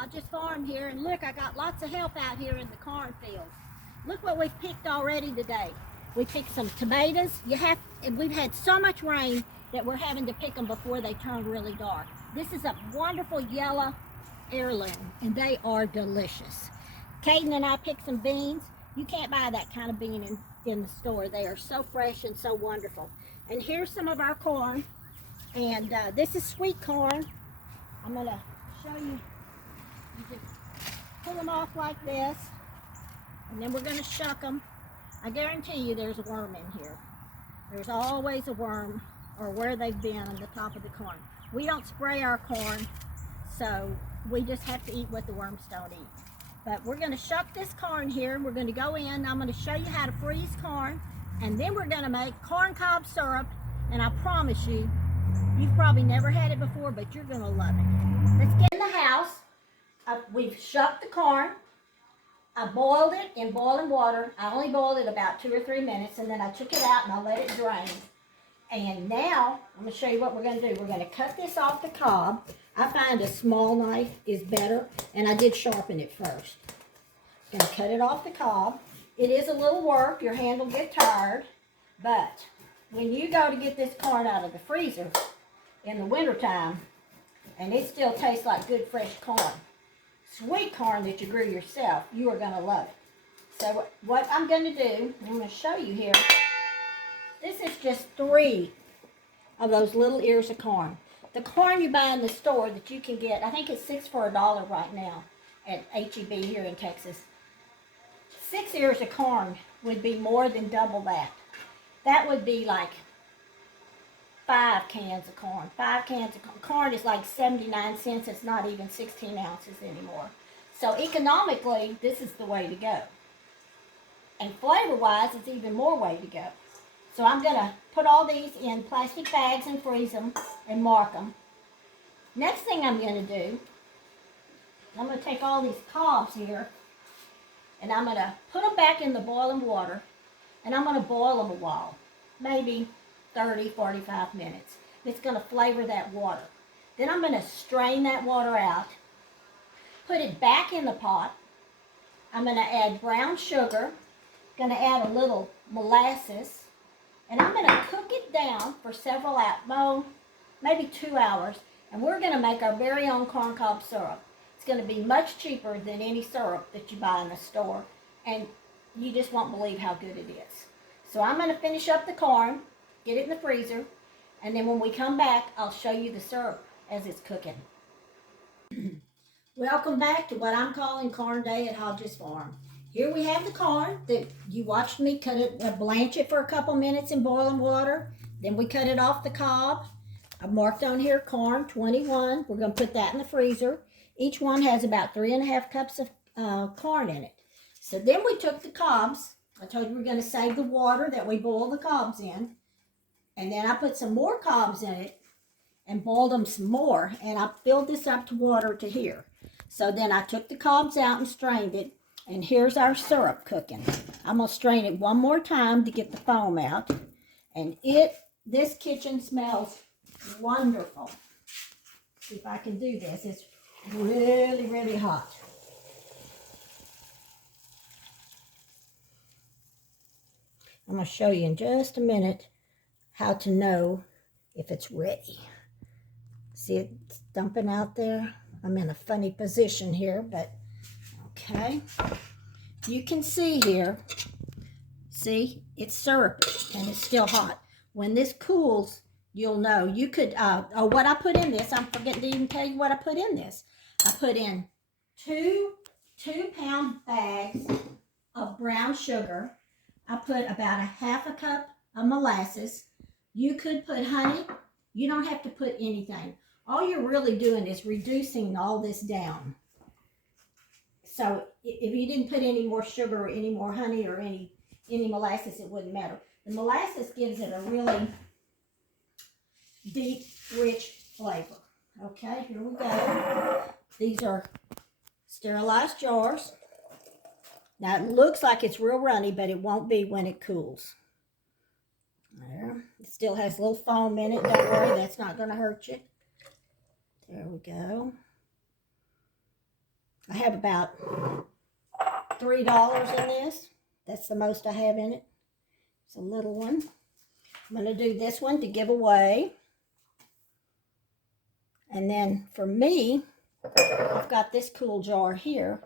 Hodges Farm here, and look, I got lots of help out here in the cornfields. Look what we've picked already today. We picked some tomatoes. We've had so much rain that we're having to pick them before they turn really dark. This is a wonderful yellow heirloom, and they are delicious. Caden and I picked some beans. You can't buy that kind of bean in the store. They are so fresh and so wonderful. And here's some of our corn, and this is sweet corn. I'm going to show you. You just pull them off like this, and then we're going to shuck them. I guarantee you there's a worm in here. There's always a worm, or where they've been on the top of the corn. We don't spray our corn, so we just have to eat what the worms don't eat. But we're going to shuck this corn here. We're going to go in. I'm going to show you how to freeze corn, and then we're going to make corn cob syrup. And I promise you, you've probably never had it before, but you're going to love it. Let's get in the house. We've shucked the corn. I boiled it in boiling water. I only boiled it about 2 or 3 minutes, and then I took it out and I let it drain. And now I'm going to show you what we're going to do. We're going to cut this off the cob. I find a small knife is better, and I did sharpen it first. Going to cut it off the cob. It is a little work. Your hand will get tired, but when you go to get this corn out of the freezer in the wintertime, and it still tastes like good fresh corn, sweet corn that you grew yourself, you are going to love it. So what I'm going to do, I'm going to show you here. This is just 3 of those little ears of corn. The corn you buy in the store that you can get, I think it's 6 for $1 right now at H-E-B here in Texas. 6 ears of corn would be more than double that. That would be like 5 cans of corn. 5 cans of corn is like 79 cents. It's not even 16 ounces anymore. So economically, this is the way to go. And flavor-wise, it's even more way to go. So I'm going to put all these in plastic bags and freeze them and mark them. Next thing I'm going to do, I'm going to take all these cobs here, and I'm going to put them back in the boiling water, and I'm going to boil them a while, maybe 30, 45 minutes. It's going to flavor that water. Then I'm going to strain that water out, put it back in the pot. I'm going to add brown sugar, going to add a little molasses, and I'm going to cook it down for several hours, maybe 2 hours, and we're going to make our very own corn cob syrup. It's going to be much cheaper than any syrup that you buy in the store, and you just won't believe how good it is. So I'm going to finish up the corn, get it in the freezer, and then when we come back, I'll show you the syrup as it's cooking. Welcome back to what I'm calling Corn Day at Hodges Farm. Here we have the corn that you watched me cut it, blanch it for a couple minutes in boiling water. Then we cut it off the cob. I've marked on here corn 21. We're going to put that in the freezer. Each one has about 3½ cups of corn in it. So then we took the cobs. I told you we're going to save the water that we boiled the cobs in. And then I put some more cobs in it and boiled them some more. And I filled this up to water to here. So then I took the cobs out and strained it. And here's our syrup cooking. I'm going to strain it one more time to get the foam out. And this kitchen smells wonderful. See if I can do this. It's really, really hot. I'm going to show you in just a minute how to know if it's ready. See it dumping out there? I'm in a funny position here, but okay. You can see here, see, it's syrupy and it's still hot. When this cools, you'll know. You could, what I put in this, I'm forgetting to even tell you what I put in this. I put in 2 2-pound bags of brown sugar. I put about ½ cup of molasses. You could put honey. You don't have to put anything. All you're really doing is reducing all this down. So if you didn't put any more sugar or any more honey or any molasses, it wouldn't matter. The molasses gives it a really deep, rich flavor. Okay, here we go. These are sterilized jars. Now it looks like it's real runny, but it won't be when it cools. There. It still has a little foam in it. Don't worry, that's not going to hurt you. There we go. I have about $3 in this. That's the most I have in it. It's a little one. I'm going to do this one to give away. And then for me, I've got this cool jar here.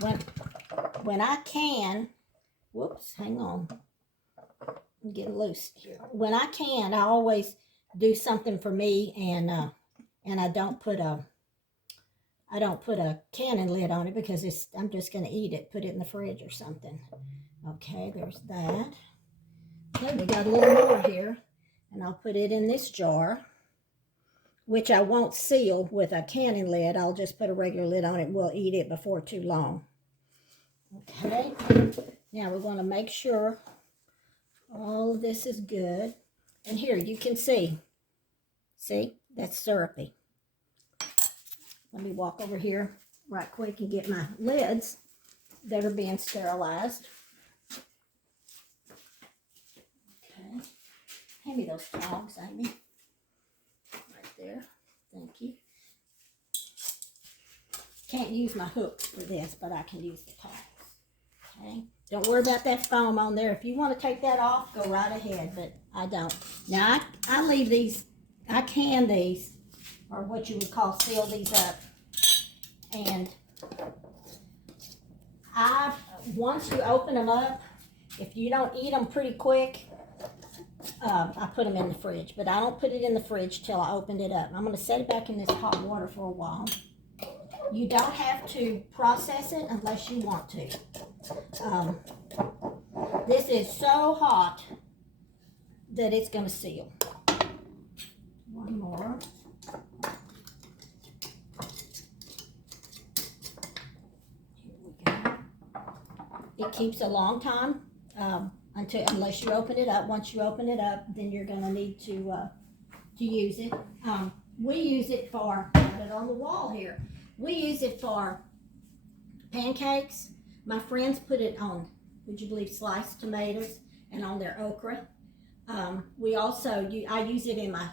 When I can, whoops, hang on. I'm getting loose here. When I can, I always do something for me, and I don't put a cannon lid on it because I'm just going to eat it, put it in the fridge or something. Okay, there's that. Okay, we got a little more here, and I'll put it in this jar, which I won't seal with a cannon lid. I'll just put a regular lid on it, and we'll eat it before too long. Okay, now we're going to make sure all of this is good. And here, you can see, that's syrupy. Let me walk over here right quick and get my lids that are being sterilized. Okay. Hand me those tongs, Amy. Right there. Thank you. Can't use my hooks for this, but I can use the tongs. Okay. Don't worry about that foam on there. If you want to take that off, go right ahead, but I don't. Now, I leave these, I can these, or what you would call seal these up. And once you open them up, if you don't eat them pretty quick, I put them in the fridge. But I don't put it in the fridge till I opened it up. I'm going to set it back in this hot water for a while. You don't have to process it unless you want to. This is so hot that it's going to seal. One more. Here we go. It keeps a long time unless you open it up. Once you open it up, then you're going to need to use it. We use it for, got it on the wall here. We use it for pancakes. My friends put it on, would you believe, sliced tomatoes and on their okra. We also, I use it in my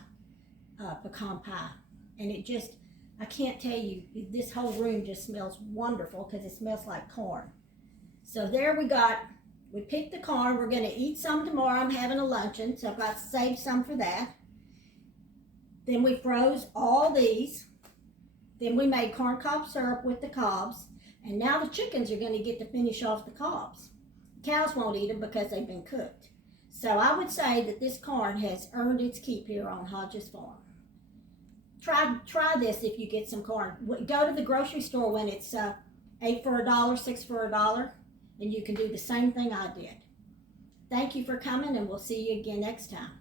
pecan pie. And it just, I can't tell you, this whole room just smells wonderful because it smells like corn. So there we picked the corn. We're going to eat some tomorrow. I'm having a luncheon, so I've got to save some for that. Then we froze all these. Then we made corn cob syrup with the cobs. And now the chickens are going to get to finish off the cobs. Cows won't eat them because they've been cooked. So I would say that this corn has earned its keep here on Hodges Farm. Try this if you get some corn. Go to the grocery store when it's 8 for $1, 6 for $1, and you can do the same thing I did. Thank you for coming, and we'll see you again next time.